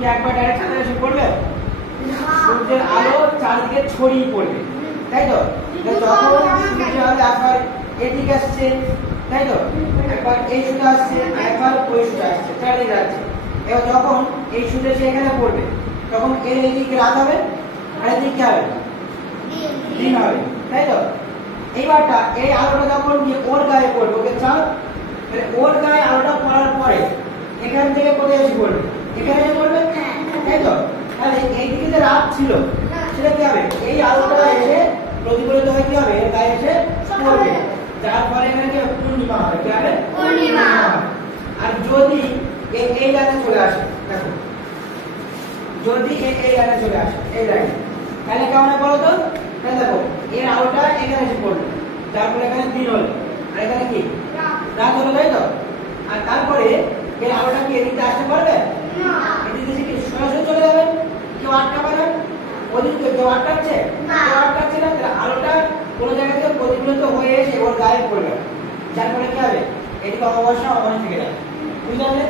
কি একবার ডাইরেক্ট চাঁদের এসে পড়বে? সূর্যের আলো চারদিকে ছড়িয়ে পড়বে, তাই তো? যখন সূর্যের আলো একবার এদিকে আসছে, তাই তো, একবার এই সুতা আসছে, একবার ওই সুতা আসছে, চারদিকে যাচ্ছে। এবার যখন এই সুতা এসে এখানে পড়বে, তখন এর এদিকে রাত হবে আর এদিকে কি হবে? দিন হবে, তাই তো? এইবারটা এই আলোটা যখন ওর গায়ে পড়বে, ওকে চাপ, ওর গায়ে আলোটা পড়ার পরে এখান থেকে কোথায় এসে পড়বে? এখানে এসে পড়বে, তাই তো? তাহলে এইদিকে যে রাত ছিল সেটা কি হবে? এই আলোটা এসে প্রতিফলিত হয়ে কি হবে? এর গায়ে এসে পড়বে, যার ফলে এখানে কি পূর্ণিমা হবে। কি হবে? পূর্ণিমা। আর যদি এই লাইনে চলে আসে, দেখো, যদি এই লাইনে চলে আসে, এই লাইনে, তাহলে কেমন হবে বলো তো? তাহলে দেখো এর আলোটা এখানে এসে পড়বে, যার ফলে এখানে দিন হলো আর এখানে কি রাত হলো, তাই তো? আর তারপরে এর আলোটা কি এদিকে আসতে পারবে? না, এদিকে কি সরাসরি চলে যাবে? কেউ আটকাবে না, ওদিকে কেউ আটকাচ্ছে না, কেউ আটকাচ্ছে না। তাহলে আলোটা কোনো জায়গা থেকে প্রতিফলিত হয়ে এসে ওর গায়ে পড়বে, যার ফলে কি হবে? এদিকে অমাবস্যা থেকে যাবে। বুঝলে?